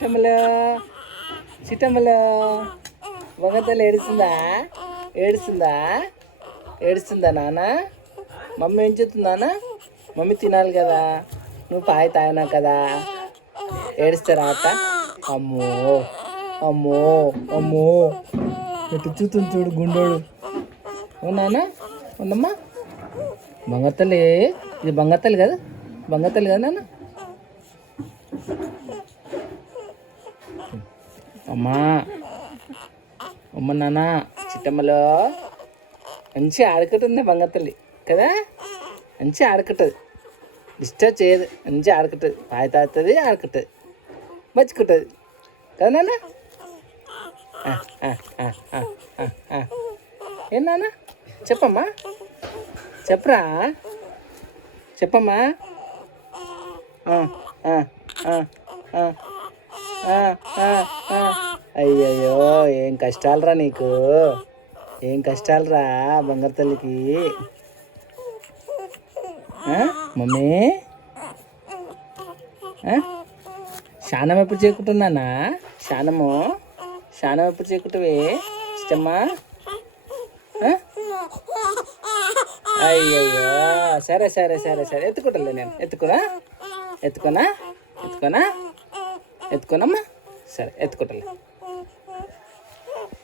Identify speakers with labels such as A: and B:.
A: చిట్టమ్మలో చిట్టమ్మలో బంగారు ఏడుస్తుందా? ఏడుస్తుందా? ఏడుస్తుందా నాన్న మమ్మీ ఏం చెప్తుందా మమ్మీ తినాలి కదా. నువ్వు పాయ తాగినా కదా. ఏడుస్తారా అత్త? అమ్మో. అమ్మో. అమ్మో. ఎటు చూతుంది చూడు గుండోడు. అవునా ఉందమ్మా. బంగారు ఇది బంగారు కదా. బంగారు కదా నాన్న అమ్మా. అమ్మ నాన్న చిట్టమ్మలో. మంచి ఆడుకుంటుంది బంగతల్లి కదా? మంచి ఆడుకుంటుంది డిస్టర్బ్ చేయదు. మంచి ఆడుకుంటుంది పాయ తాగుతుంది ఆడుకుంటుంది మర్చుకుంటుంది కదా నాన్న? ఏం నాన్న? చెప్పమ్మా. చెప్పరా? చెప్పమ్మా. ఆ, ఆ, ఆ. అయ్యయ్యో ఏం కష్టాలరా నీకు? ఏం కష్టాలరా బంగారు తల్లికి? మమ్మీ? శానం ఎప్పుడు చేకుంటున్నానా శానము శానం ఎప్పుడు చేకుంటావే? ఇష్టమ్మా అయ్యయ్యో సరే సరే సరే సరే. ఎత్తుకుంటాలే నేను. ఎత్తుకురా? ఎత్తుకోనా? ఎత్తుకోనా? ఎత్తుకోనమ్మా? సరే ఎత్తుకుంటాలే.